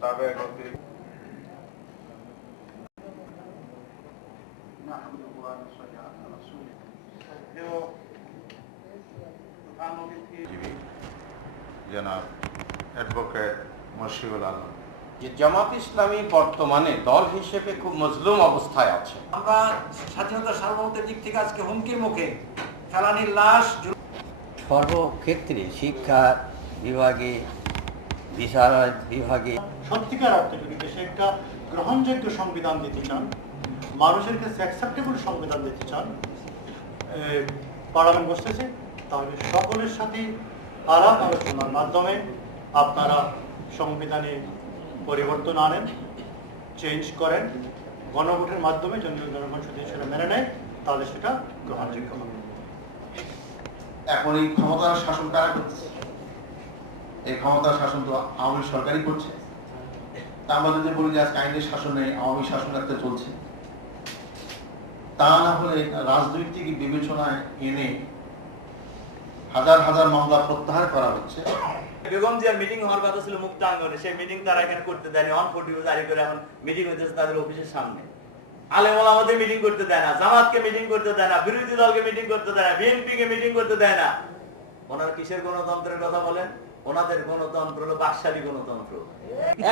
সাবেক অতিরিক্ত জনাব অ্যাডভোকেট মুশফিকুল আলম। যে জামাত ইসলামী বর্তমানে দল হিসেবে খুব মজলুম অবস্থায় আছে। আমরা স্বাধীনতা সার্বভৌমত্বের দিক থেকে আজকে হুমকির মুখে, ফেলানির লাশ সর্বক্ষেত্রে শিক্ষা বিভাগে, বিচারায়ন বিভাগে সত্যিকার অর্থে যদি দেশে একটা গ্রহণযোগ্য সংবিধান দিতে চান, মানুষের কাছে অ্যাকসেপ্টেবল সংবিধান দিতে চান, পার্লামেন্ট বসতেছে, তাহলে সকলের সাথে আলাপ আলোচনার মাধ্যমে আপনারা সংবিধানে পরিবর্তন আনেন, চেঞ্জ করেন, গণভোটের মাধ্যমে জনগণ যদি সেটা মেনে নেয় তাহলে সেটা গ্রহণযোগ্য হবে। এখন এই ক্ষমতার শাসন কারা করছে? এই ক্ষমতার শাসন তো আওয়ামী সরকারই করছে। তা আমরা যদি বলি যে আজকে আইনের শাসনে আওয়ামী শাসন একটা চলছে, তা না হলে রাজনৈতিক বিবেচনায় এনে হাজার হাজার মামলা প্রত্যাহার করা হচ্ছে। বেগম জিয়ার মিটিং হওয়ার কথা ছিল মুক্তাঙ্গনে, সেই মিটিং তারা এখানে করতে দেয়নি, অন ফোর্টিও জারি করে এখন মিটিং হইতেছে তাদের অফিসের সামনে। আলেম ওলামাদের মিটিং করতে দেয় না, জামাতকে মিটিং করতে দেয় না, বিরোধী দলকে মিটিং করতে দেয় না, বিএনপি কে মিটিং করতে দেয় না। ওনারা কিসের গণতন্ত্রের কথা বলেন? ওনাদের গণতন্ত্র হলো বাকশালী গণতন্ত্র।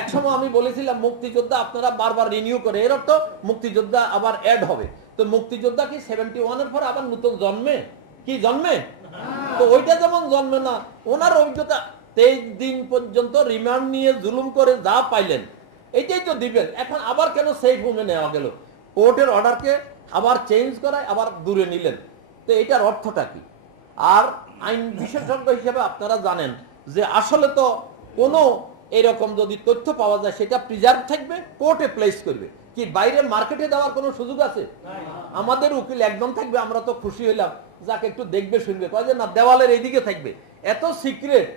একসময় আমি বলেছিলাম মুক্তিযোদ্ধা আপনারা বারবার রিনিউ করে, এর অর্থ মুক্তিযোদ্ধা আবার অ্যাড হবে। তো মুক্তিযোদ্ধা কি 71 এর পর আবার নতুন জন্মে? কি জন্মে? তো ওইটা যেমন জন্মে না, ওনার অভিজ্ঞতা 23 দিন পর্যন্ত রিমান্ড নিয়ে জুলুম করে যা পাইলেন এইটাই তো দিবেন। এখন আবার কেন সেফ হোমে নেওয়া গেল? কোর্টের অর্ডারকে আবার চেঞ্জ করায় আবার দূরে নিলেন। তো এটার অর্থটা কি? আর আইন বিশেষজ্ঞ হিসেবে আপনারা জানেন যে আসলে তো কোনো এরকম যদি তথ্য পাওয়া যায় সেটা প্রিজার্ভ থাকবে, কোর্টে প্লেস করবে। কি বাইরে মার্কেটে দেওয়ার কোনো সুযোগ আছে? আমাদের উকিল একদম থাকবে, আমরা তো খুশি হইলাম, যাকে একটু দেখবে শুনবে, কয় যে না দেওয়ালের এইদিকে থাকবে, এত সিক্রেট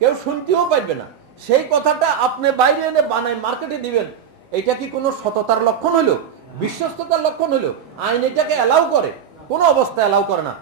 কেউ শুনতেও পারবে না। সেই কথাটা আপনি বাইরে এনে বানায় মার্কেটে দিবেন, এটা কি কোনো সততার লক্ষণ হইল? বিশ্বস্ততার লক্ষণ হইল? আইন এটাকে অ্যালাউ করে? কোনো অবস্থায় অ্যালাউ করে না।